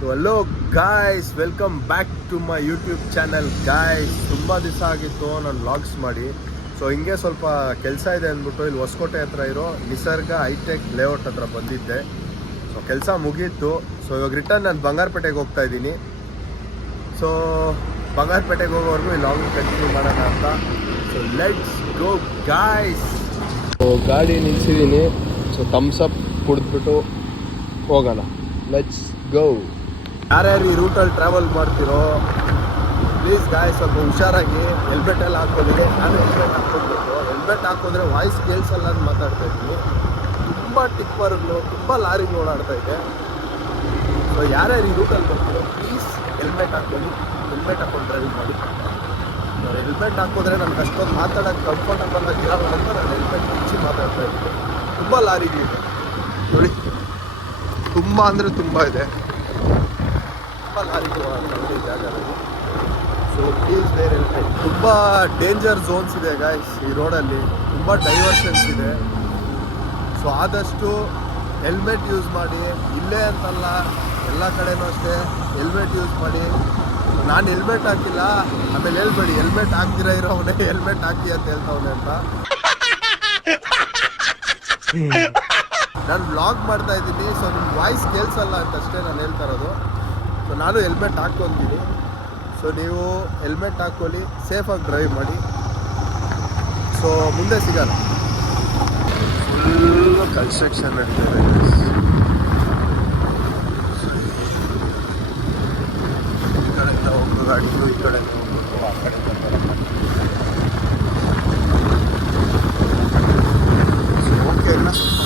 Hello guys, welcome back to my YouTube channel guys. ತುಂಬ ದಿವಸ ಆಗಿತ್ತು ನಾನು ವ್ಲಾಗ್ಸ್ ಮಾಡಿ. ಸೊ ಹಿಂಗೆ ಸ್ವಲ್ಪ ಕೆಲಸ ಇದೆ ಅಂದ್ಬಿಟ್ಟು ಇಲ್ಲಿ ಹೊಸಕೋಟೆ ಹತ್ರ ಇರೋ ನಿಸರ್ಗ ಹೈಟೆಕ್ ಲೇಔಟ್ ಹತ್ರ ಬಂದಿದ್ದೆ. ಸೊ ಕೆಲಸ ಮುಗೀತು. ಸೊ ಇವಾಗ ರಿಟರ್ನ್ ನಾನು ಬಂಗಾರಪೇಟೆಗೆ ಹೋಗ್ತಾ ಇದ್ದೀನಿ. ಸೊ ಬಂಗಾರಪೇಟೆಗೆ ಹೋಗೋವರೆಗೂ ಈ ಲಾಂಗ್ ಕಂಟಿನ್ಯೂ ಮಾಡೋಣ ಅಂತ. So let's go guys. So ಗಾಡಿ ನಿಲ್ಸಿದ್ದೀನಿ. ಸೊ ಥಮ್ಸ್ ಅಪ್ ಕುಡಿದ್ಬಿಟ್ಟು ಹೋಗೋಣ. Let's go. ಯಾರ್ಯಾರು ಈ ರೂಟಲ್ಲಿ ಟ್ರಾವೆಲ್ ಮಾಡ್ತಿರೋ ಪ್ಲೀಸ್ ಗಾಯ್ಸ್ ಸ್ವಲ್ಪ ಹುಷಾರಾಗಿ ಹೆಲ್ಮೆಟ್ ಎಲ್ಲ ಹಾಕ್ಕೊಳ್ಳಿ. ನಾನು ಹೆಲ್ಮೆಟ್ ಹಾಕ್ಕೊಳ್ಬೇಕು. ಹೆಲ್ಮೆಟ್ ಹಾಕಿದ್ರೆ ವಾಯ್ಸ್ ಕೇಳಿಸಲ್ಲ ಅಂತ ಮಾತಾಡ್ತಾ ಇದ್ದೀನಿ. ತುಂಬ ಟಿಪ್ಪರ್ಗಳು, ತುಂಬ ಲಾರಿಗಳು ಓಡಾಡ್ತಾ ಇದೆ. ಸೊ ಯಾರ್ಯಾರು ಈ ರೂಟಲ್ಲಿ ಬರ್ತಿರೋ ಪ್ಲೀಸ್ ಹೆಲ್ಮೆಟ್ ಹಾಕ್ಕೊಳ್ಳಿ. ಹೆಲ್ಮೆಟ್ ಹಾಕ್ಕೊಂಡು ಡ್ರೈವಿಂಗ್ ಮಾಡಿ. ಹೆಲ್ಮೆಟ್ ಹಾಕಿದ್ರೆ ನನಗೆ ಅಷ್ಟೊಂದು ಮಾತಾಡೋಕ್ಕೆ ಕಂಫರ್ಟಬಲ್ ಆಗಿರೋ ಅಂತ ನಾನು ಹೆಲ್ಮೆಟ್ ಮುಚ್ಚಿ ಮಾತಾಡ್ತಾ ಇದ್ದೀನಿ. ತುಂಬ ಲಾರಿಗಳಿದೆ ನೋಡಿ, ತುಂಬ ಅಂದರೆ ತುಂಬ ಇದೆ. ತುಂಬ ಲಾರಿಗಳು ಈ ಜಾಗದಲ್ಲಿ. So please wear helmet. ತುಂಬ ಡೇಂಜರ್ ಝೋನ್ಸ್ ಇದೆ ಗಾಯ್ಸ್ ಈ ರೋಡಲ್ಲಿ. ತುಂಬ ಡೈವರ್ಷನ್ಸ್ ಇದೆ. ಸೊ ಆದಷ್ಟು ಹೆಲ್ಮೆಟ್ ಯೂಸ್ ಮಾಡಿ. ಇಲ್ಲೇ ಅಂತಲ್ಲ, ಎಲ್ಲ ಕಡೆನೂ ಅಷ್ಟೇ ಹೆಲ್ಮೆಟ್ ಯೂಸ್ ಮಾಡಿ. ನಾನು ಹೆಲ್ಮೆಟ್ ಹಾಕಿಲ್ಲ ಆಮೇಲೆ ಹೇಳ್ಬೇಡಿ ಹೆಲ್ಮೆಟ್ ಹಾಕ್ದಿರ ಇರೋವನೇ ಹೆಲ್ಮೆಟ್ ಹಾಕಿ ಅಂತ ಹೇಳ್ತಾವನೆ ಅಂತ. ನಾನು ವ್ಲಾಗ್ ಮಾಡ್ತಾ ಇದ್ದೀನಿ. ಸೊ ನಿಮ್ಮ ವಾಯ್ಸ್ ಕೇಳಿಸಲ್ಲ ಅಂತಷ್ಟೇ ನಾನು ಹೇಳ್ತಾ ಇರೋದು. ಸೊ ನಾನು ಹೆಲ್ಮೆಟ್ ಹಾಕ್ಕೊಂತೀನಿ. ಸೊ ನೀವು ಹೆಲ್ಮೆಟ್ ಹಾಕ್ಕೊಳ್ಳಿ, ಸೇಫಾಗಿ ಡ್ರೈವ್ ಮಾಡಿ. ಸೊ ಮುಂದೆ ಸಿಗೋಣ. ಫುಲ್ಲು ಕನ್ಸ್ಟ್ರಕ್ಷನ್ ನಡೀತಿದೆ. ಈ ಕಡೆಯಿಂದ ಹೋಗೋ ಗಾಡಿಗಳು ಈ ಕಡೆಯಿಂದ ಹೋಗ್ಬೇಕು, ಆ ಕಡೆಯಿಂದ ಓಕೆ ಎಲ್ಲ ಸ್ವಲ್ಪ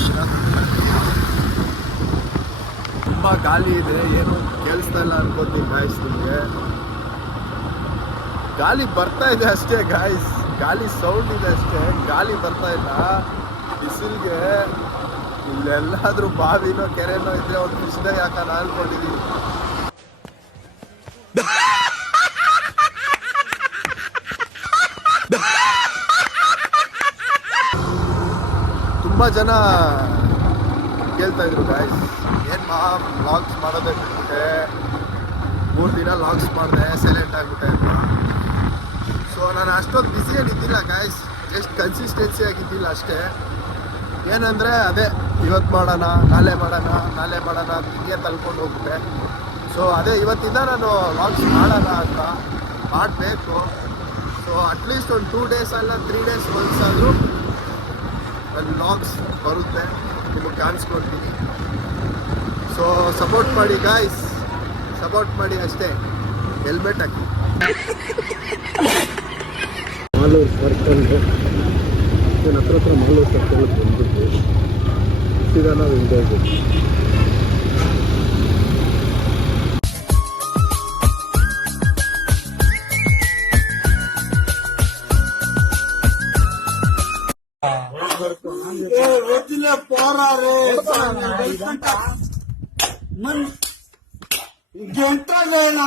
ತುಂಬ ಗಾಳಿ ಇದೆ. ಏನು ಕೇಳಿಸ್ತಾ ಇಲ್ಲ ಅನ್ಕೋತೀನಿ ಗಾಯ್ಸ್. ನಿಮಗೆ ಗಾಳಿ ಬರ್ತಾ ಇದೆ ಅಷ್ಟೇ ಗಾಯ್ಸ್, ಗಾಳಿ ಸೌಂಡ್ ಇದೆ ಅಷ್ಟೇ, ಗಾಳಿ ಬರ್ತಾ ಇಲ್ಲ. ಬಿಸಿಲಿಗೆ ಇಲ್ಲೆಲ್ಲಾದ್ರೂ ಬಾವಿನೋ ಕೆರೆನೋ ಇದ್ರೆ ಒಂದು ಕೃಷ್ಣ ಯಾಕನ ಅನ್ಕೊಂಡಿದೀವಿ. ತುಂಬ ಜನ ಕೇಳ್ತಾ ಇದ್ರು ಗಾಯ್ಸ್, ಏನು ವ್ಲಾಗ್ಸ್ ಮಾಡೋದೇ ಬಿಟ್ಬಿಟ್ಟೆ, 3 ದಿನ ವ್ಲಾಗ್ಸ್ ಮಾಡಿದೆ, ಸೈಲೆಂಟ್ ಆಗಿಬಿಟ್ಟೆ ಅಂತ. ಸೊ ನಾನು ಅಷ್ಟೊಂದು ಬ್ಯುಸಿಯಾಗಿದ್ದಿಲ್ಲ ಗಾಯ್ಸ್, ಜಸ್ಟ್ ಕನ್ಸಿಸ್ಟೆನ್ಸಿ ಆಗಿದ್ದಿಲ್ಲ ಅಷ್ಟೇ. ಏನಂದರೆ ಅದೇ ಇವತ್ತು ಮಾಡೋಣ ನಾಳೆ ಮಾಡೋಣ ನಾಳೆ ಮಾಡೋಣ ಅಂತ ಹಿಂಗೆ ತಲ್ಕೊಂಡು ಹೋಗ್ಬಿಟ್ಟೆ. ಸೊ ಅದೇ ಇವತ್ತಿಂದ ನಾನು ವ್ಲಾಗ್ಸ್ ಮಾಡೋಣ ಅಂತ ಮಾಡಬೇಕು. ಸೊ ಅಟ್ಲೀಸ್ಟ್ ಒಂದು 2 ಡೇಸ್ ಅಲ್ಲ 3 ಡೇಸ್ ಒನ್ಸ್ ಆದರೂ ನನ್ನ ವ್ಲಾಗ್ಸ್ ಬರುತ್ತೆ, ನಿಮಗೆ ಕಾಣಿಸ್ಕೊಡ್ತೀನಿ. ಸೊ ಸಪೋರ್ಟ್ ಮಾಡಿ ಗಾಯ್ಸ್, ಸಪೋರ್ಟ್ ಮಾಡಿ ಅಷ್ಟೇ. ಹೆಲ್ಮೆಟ್ ಹಾಕಿ. ಮಾಲೂರು ಸರ್ಕಲ್ಗೆ ನಾನು ಹತ್ರ ಮಾಲೂರು ಸರ್ಕಲ್ಗೆ ಬಂದ್ಬಿಟ್ಟು ಸೀದಾ ನಾವು ಹಿಂದೆ ಹೋಗ್ಬೇಕು.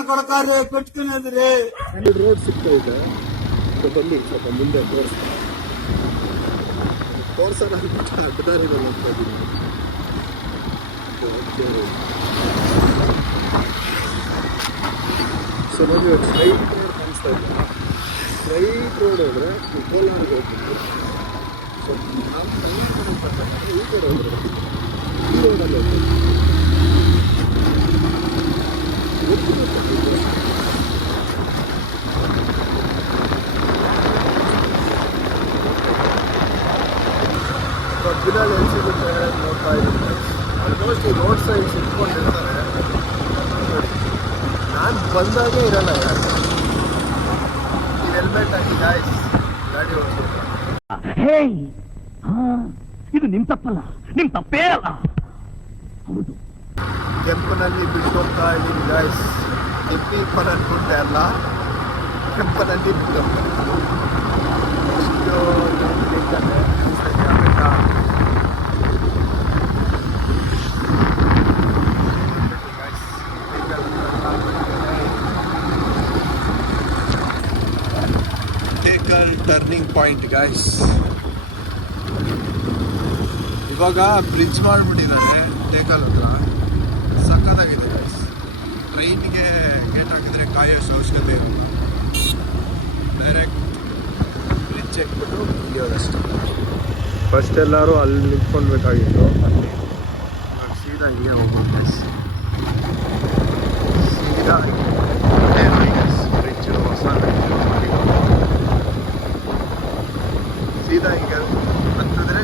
ಕೊಡ್ತಾರೆ ಕಟ್ಕೊಂಡಿದ್ರಿ. ರೋಡ್ ಸಿಗ್ತಾ ಇದೆ. ಬನ್ನಿ ಸ್ವಲ್ಪ ಮುಂದೆ ತೋರ್ಸೋಣ ಅಂದ್ಬಿಟ್ಟು ಅಡ್ಡದಾರಿಗಳು ಹೋಗ್ತಾ ಇದ್ದೀನಿ. ಸೊ ನೋಡಿ ಸ್ಟ್ರೈಟ್ ರೋಡ್ ಕಾಣಿಸ್ತಾ ಇದೆ. ಸ್ಟ್ರೈಟ್ ರೋಡ್ ಹೋದರೆ ಕೋಲಾರಿಗೆ ಹೋಗ್ಬೇಕು. ಸೊ ನಾನು ಈ ರೋಡ್ ಹೋದ್ರೆ ಈ ರೋಡಲ್ಲಿ ಹೋಗ್ಬೇಕು. ಕಬ್ಬಿನಲ್ಲಿ ಎಲ್ಲಿ ಸಿಗುತ್ತೆ ನೋಡ್ತಾ ಇದ್ದೀನಿ. ಆಲ್ಮೋಸ್ಟ್ ಈ ರೋಡ್ ಸೈಡ್ ಸಿಕ್ಕೊಂಡಿರ್ತಾರೆ ನೋಡಿ. ನಾನು ಬಂದಾಗೆ ಇರಲ್ಲ ಯಾರು. ಈ ಹೆಲ್ಮೆಟ್ ಹಾಕಿ ಗಾಯ್ಸ್ ಗಾಡಿ ಓಡಿಸ್ಬೇಕು. ಇದು ನಿಮ್ ತಪ್ಪಲ್ಲ, ನಿಮ್ ತಪ್ಪೇ ಅಲ್ಲ. ಹೌದು, ಕೆಂಪನಲ್ಲಿ ಬಿಟ್ಟು ಹೋಗ್ತಾ ಇದ್ದೀನಿ ಗಾಯ್ಸ್. ಕೆಂಪನ್ ಅನ್ಕೊಂಡೆ ಅಲ್ಲ, ಕೆಂಪನಲ್ಲಿ ಬಿಟ್ಟು ಎಷ್ಟು ಟೇಕಲ್ ಟರ್ನಿಂಗ್ ಪಾಯಿಂಟ್ ಗಾಯ್ಸ್. ಇವಾಗ ಬ್ರಿಡ್ಜ್ ಮಾಡಿಬಿಟ್ಟಿದ್ದಾರೆ ಟೇಕಲ್ ಹತ್ರ. ಸಕ್ಕತ್ತಾಗಿದೆ ಗಾಯ್ಸ್. ಟ್ರೈನ್ಗೆ ಗೇಟ್ ಹಾಕಿದ್ರೆ ಕಾಯೋಷ್ಟು ಅವಶ್ಯಕತೆ ಇರಲ್ಲ, ಡೈರೆಕ್ಟ್ ಬ್ರಿಡ್ಜ್ ಹಾಕ್ಬಿಟ್ಟು ಮುಗಿಯೋದಷ್ಟೇ. ಫಸ್ಟ್ ಎಲ್ಲರೂ ಅಲ್ಲಿ ನಿಂತ್ಕೊಳ್ಬೇಕಾಗಿತ್ತು, ಅಲ್ಲಿ ಇವಾಗ ಸೀದಾ ಹಿಂಗೆ ಹೋಗ್ಬೋದು ಗೈಸ್. ಸೀದಾ ಅದೇ ನೋಡಿ ಗೈಸ್, ಬ್ರಿಡ್ಜು ಹೊಸ ಬ್ರಿಡ್ಜು ಮಾಡಿರೋದು. ಸೀದಾ ಹಿಂಗೆ ಹತ್ತಿದ್ರೆ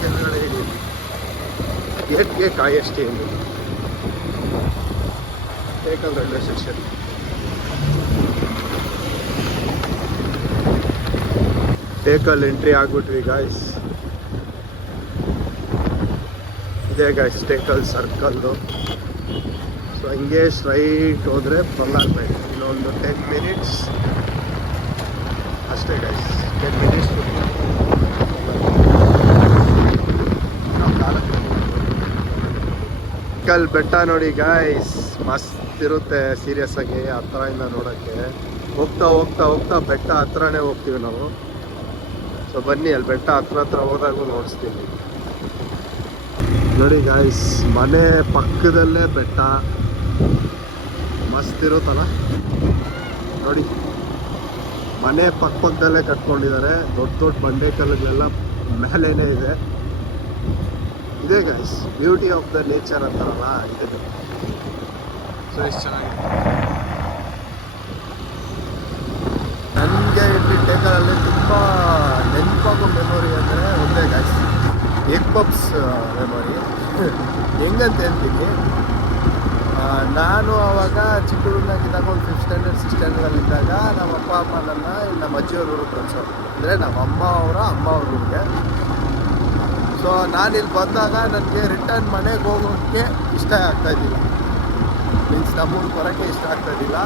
ಕೆಳಗಡೆ ಹಿಡಿಯುತ್ತೆ, ಗೇಟ್ಗೆ ಕಾಯಷ್ಟೇ ಏನು Tekal railway station. Tekal entry ಆಗ್ಬಿಟ್ವಿ ಗಾಯ್ಸ್. ಇದೇ ಗಾಯ್ಸ್ ಟೇಕಲ್ ಸರ್ಕಲ್ಲು. ಸೊ ಹಿಂಗೆ ಸ್ಟ್ರೈಟ್ ಹೋದರೆ ಬಲ್ಲಾರ್ಪೇಟೆ. ಇನ್ನೊಂದು 10 ಮಿನಿಟ್ಸ್ ಅಷ್ಟೇ ಗಾಯ್ಸ್, 10 ಮಿನಿಟ್ಸ್. ಟೇಕಲ್ ಬೆಟ್ಟ ನೋಡಿ ಗಾಯ್ಸ್, ಮಸ್ತ್ ಇರುತ್ತೆ ಸೀರಿಯಸ್ ಆಗಿ ಹತ್ರದಿಂದ ನೋಡೋಕ್ಕೆ. ಹೋಗ್ತಾ ಹೋಗ್ತಾ ಹೋಗ್ತಾ ಬೆಟ್ಟ ಹತ್ರನೇ ಹೋಗ್ತೀವಿ ನಾವು. ಸೊ ಬನ್ನಿ ಅಲ್ಲಿ ಬೆಟ್ಟ ಹತ್ರ ಹೋದಾಗೂ ನೋಡಿಸ್ತೀನಿ ನೋಡಿ ಗಾಯ್ಸ್. ಮನೆ ಪಕ್ಕದಲ್ಲೇ ಬೆಟ್ಟ, ಮಸ್ತ್ ಇರುತ್ತಲ್ಲ ನೋಡಿ. ಮನೆ ಪಕ್ಕದಲ್ಲೇ ಕಟ್ಕೊಂಡಿದ್ದಾರೆ, ದೊಡ್ಡ ದೊಡ್ಡ ಬಂಡೆ ಕಲ್ಲುಗಳೆಲ್ಲ ಮೇಲೇನೆ ಇದೆ. ಇದೇ guys beauty of the nature ಅಂತಾರಲ್ಲ, ಇದೆ. ಸೊ ಎಷ್ಟು ಚೆನ್ನಾಗಿದೆ. ನನಗೆ ಇಲ್ಲಿ ಟೇಕಲಲ್ಲಿ ತುಂಬ ನೆನಪಾಗೋ ಮೆಮೊರಿ ಅಂದರೆ ಒಂದೇ ಗಾಯ್ಸ್, ಎಗ್ ಪಪ್ಸ್ ಮೆಮೊರಿ. ಹೆಂಗಂತ ಹೇಳ್ತೀನಿ, ನಾನು ಆವಾಗ ಚಿಕ್ಕೂರಿನಾಗಿದ್ದಾಗ ಒಂದು 5th ಸ್ಟ್ಯಾಂಡರ್ಡ್ 6th ಸ್ಟ್ಯಾಂಡರ್ಡಲ್ಲಿದ್ದಾಗ ನಮ್ಮ ಅಪ್ಪ ಅಮ್ಮ ನನ್ನ ನಮ್ಮ ಅಜ್ಜಿಯವ್ರ ಊರಿಗೆ ಕಳಿಸೋರು, ಅಂದರೆ ನಮ್ಮ ಅಮ್ಮ ಅವ್ರ ಊರಿಗೆ. ಸೊ ನಾನಿಲ್ಲಿ ಬಂದಾಗ ನನಗೆ ರಿಟರ್ನ್ ಮನೆಗೆ ಹೋಗೋಕ್ಕೆ ಇಷ್ಟ ಆಗ್ತಾಯಿದ್ದಿಲ್ಲ, ಮೀನ್ಸ್ ನಮ್ಮೂರಿಗೆ ಬರೋಕ್ಕೆ ಇಷ್ಟ ಆಗ್ತಾಯಿದ್ದಿಲ್ಲ.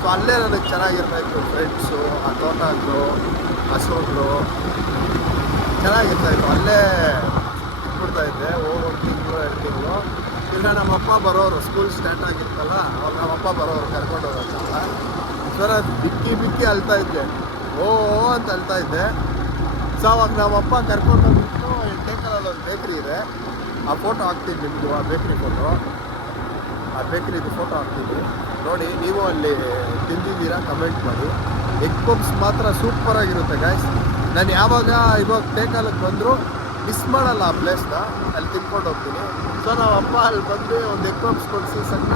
ಸೊ ಅಲ್ಲೇ ನನಗೆ ಚೆನ್ನಾಗಿರ್ತಾಯಿತ್ತು, ಫ್ರೆಂಡ್ಸು, ಆ ತೋಟಗಳು, ಹಸುಗಳು ಚೆನ್ನಾಗಿರ್ತಾಯಿತ್ತು. ಅಲ್ಲೇ ಇದ್ಬಿಡ್ತಾಯಿದ್ದೆ ಒಂದು ತಿಂಗಳು 2 ತಿಂಗಳು. ಇಲ್ಲ ನಮ್ಮಪ್ಪ ಬರೋರು, ಸ್ಕೂಲ್ ಸ್ಟಾರ್ಟ್ ಆಗಿರ್ತಲ್ಲ ಅವಾಗ ನಮ್ಮಪ್ಪ ಬರೋರು ಕರ್ಕೊಂಡು ಹೋಗೋಕ್ಕಲ್ಲ. ಸೊ ನಾನು ಬಿಕ್ಕಿ ಅಳ್ತಾಯಿದ್ದೆ, ಓ ಅಂತ ಅಳ್ತಾಯಿದ್ದೆ. ಸೊ ಅವಾಗ ನಮ್ಮಪ್ಪ ಕರ್ಕೊಂಡು ಹೋಗ್ಬಿಟ್ಟು ಟೇಕಲಲ್ಲಿ ಒಂದು ಬೇಕ್ರಿ ಇದೆ, ಆ ಫೋಟೋ ಹಾಕ್ತೀನಿ ನಿಮಗೂ, ಆ ಬೇಕ್ರಿ ಫೋಟೋ, ಆ ಬೇಕ್ರಿದು ಫೋಟೋ ಹಾಕ್ತೀನಿ ನೋಡಿ. ನೀವು ಅಲ್ಲಿ ತಿಂದಿದ್ದೀರಾ ಕಮೆಂಟ್ ಮಾಡಿ. ಎಗ್ ಪಪ್ಸ್ ಮಾತ್ರ ಸೂಪರಾಗಿರುತ್ತೆ ಗಾಯ್ಸ್. ನಾನು ಇವಾಗ ಟೇಕಲಕ್ಕೆ ಬಂದರೂ ಮಿಸ್ ಮಾಡಲ್ಲ ಆ ಪ್ಲೇಸ್ನ, ಅಲ್ಲಿ ತಿನ್ಕೊಂಡು ಹೋಗ್ತೀನಿ. ಸೊ ನಾವು ಅಪ್ಪ ಅಲ್ಲಿ ಬಂದು ಒಂದು ಎಗ್ ಪಪ್ಸ್ ಕೊಡಿಸಿ ಸಣ್ಣ,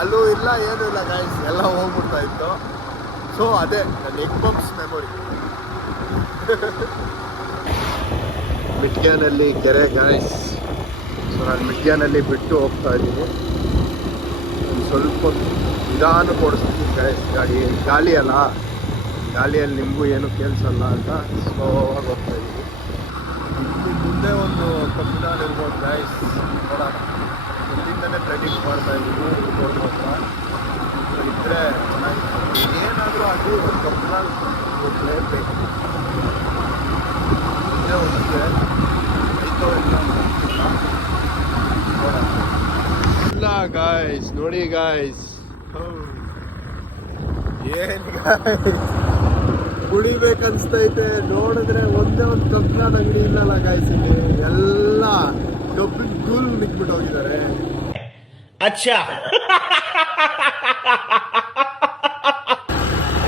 ಅಲ್ಲೂ ಇಲ್ಲ ಏನೂ ಇಲ್ಲ ಗಾಯ್ಸ್, ಎಲ್ಲ ಹೋಗ್ಬಿಡ್ತಾ ಇತ್ತು. ಸೊ ಅದೇ ನನ್ನ ಎಗ್ ಪಪ್ಸ್ ಮೆಮೊರಿ. ಮಿಟ್ಗ್ಯಾನಲ್ಲಿ ಕೆರೆ ಗಾಯ್ಸ್. ಸೊ ನಾನು ಮಿಟ್ಗ್ಯಾನಲ್ಲಿ ಬಿಟ್ಟು ಹೋಗ್ತಾ ಇದ್ದೀನಿ. ಸ್ವಲ್ಪ ನಿಧಾನಕ್ಕೆ ಓಡಿಸ್ತೀನಿ ಗಾಯ್ಸ್, ಗಾಳಿ ಅಲ್ಲ, ಗಾಳಿಯಲ್ಲಿ ನಿಮಗೂ ಏನು ಕೇಳಿಸಲ್ಲ ಅಂತ ಸ್ಲೋವಾಗಿ ಹೋಗ್ತಾ ಇದ್ದೀನಿ. ಇಲ್ಲಿ ಮುಂದೆ ಒಂದು ಕಬ್ಬಿನಾಲ್ ಇರ್ಬೋದು ಗಾಯ್ಸ್, ನೋಡೋಣ. ಇಲ್ಲಿಂದಲೇ ಪ್ರೆಡಿಕ್ಟ್ ಮಾಡ್ತಾ ಇದ್ದೀನಿ ಇರ್ಬೋದು ಅಂತ. ಇದ್ದರೆ ಚೆನ್ನಾಗಿ ಏನಾದರೂ ಆಗಲಿ ಒಂದು ಕಬ್ಬಿನಾಲ್ ಹೋಗಲೇಬೇಕು. ಇಲ್ಲೇ ಹೋಗಿದ್ದೆ ಐತೋ ಇಲ್ಲ ಗಾಯ್ಸ್, ನೋಡಿ ಗಾಯ್ಸ್, ಏನ್ ಗಾಯ್ಸ್ ಕುಡಿಬೇಕನ್ಸ್ತೈತೆ. ನೋಡಿದ್ರೆ ಒಂದೇ ಒಂದು ಕಬ್ಬಿನಾಲ್ ಅಂಗಡಿ ಇಲ್ಲಲ್ಲ ಗಾಯ್ಸ್, ಇಲ್ಲಿ ಎಲ್ಲ ಕಬ್ಬಿನ ಕೂಲ್ ನಿಕ್ಬಿಟ್ಟು ಹೋಗಿದ್ದಾರೆ. ಅಚ್ಚಾ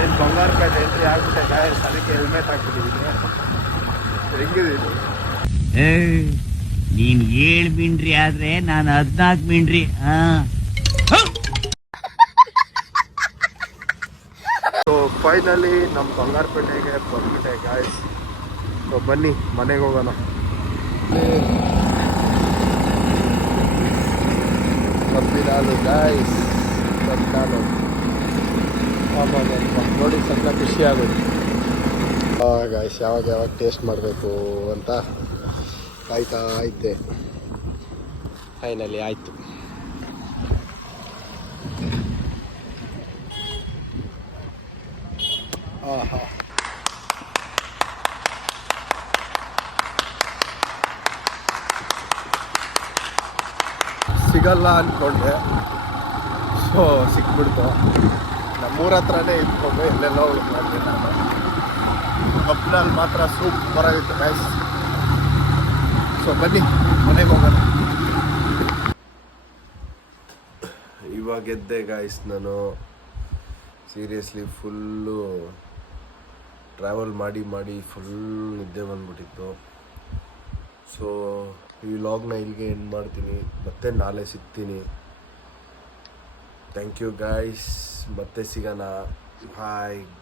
ಏನು ಬಂಗಾರಪೇಟೆ ಎಂಟ್ರಿ ಆಗ್ಬಿಟ್ಟೆ ಗಾಯ್ಸ್, ಅದಕ್ಕೆ ಹೆಲ್ಮೆಟ್ ಹಾಕ್ಬಿಟ್ಟಿದ್ದೀನಿ. ಹೆಂಗಿದೀನಿ? ನೀನ್ 7 ಮಿಂಡ್ರಿ ಆದ್ರೆ ನಾನು 14 ಮಿಂಡ್ರಿ. ಸೊ ಫೈನಲಿ ನಮ್ಮ ಬಂಗಾರಪೇಟೆಗೆ ಬಂದ್ಬಿಟ್ಟೆ ಗಾಯ್ಸ್. ಸೊ ಬನ್ನಿ ಮನೆಗೆ ಹೋಗೋಣ. ಕಬ್ಬಿನಾಲು ಗಾಯ್ಸ್, ಕಬ್ಬಿನಾಲು ನೋಡಿ ಸ್ವಲ್ಪ ಖುಷಿ ಆಗುತ್ತೆ ಗಾಯ್ಸ್. ಯಾವಾಗ ಟೇಸ್ಟ್ ಮಾಡಬೇಕು ಅಂತ ಕಾಯ್ತಾ ಇದ್ದೆ. ಫೈನಲಿ ಆಯಿತು. ಆಹಾ, ಸಿಗಲ್ಲ ಅಂದ್ಕೊಂಡೆ, ಸೊ ಸಿಕ್ಬಿಡ್ತು. ನಮ್ಮೂರ ಹತ್ರನೇ ಇದ್ಕೊಂಡು ಎಲ್ಲೆಲ್ಲ ಉಳ್ಕೊಂಡೆ ನಾನು. ಕಬ್ಬಿನಾಲ್ ಮಾತ್ರ ಸೂಪರಾಗಿತ್ತು ಗೈಸ್. ಸೊ ಬನ್ನಿ ಮನೆಗೆ ಹೋಗೋಣ. ಇವಾಗ ಗೆದ್ದೆ ಗಾಯ್ಸ್ ನಾನು. ಸೀರಿಯಸ್ಲಿ ಫುಲ್ಲು ಟ್ರಾವೆಲ್ ಮಾಡಿ ಫುಲ್ ನಿದ್ದೆ ಬಂದ್ಬಿಟ್ಟಿತ್ತು. ಸೊ ಈ ವ್ಲಾಗ್ನ ಇಲ್ಲಿಗೆ ಎಂಡ್ ಮಾಡ್ತೀನಿ, ಮತ್ತೆ ನಾಳೆ ಸಿಗ್ತೀನಿ. ಥ್ಯಾಂಕ್ ಯು ಗಾಯ್ಸ್, ಮತ್ತೆ ಸಿಗೋಣ. ಬಾಯ್.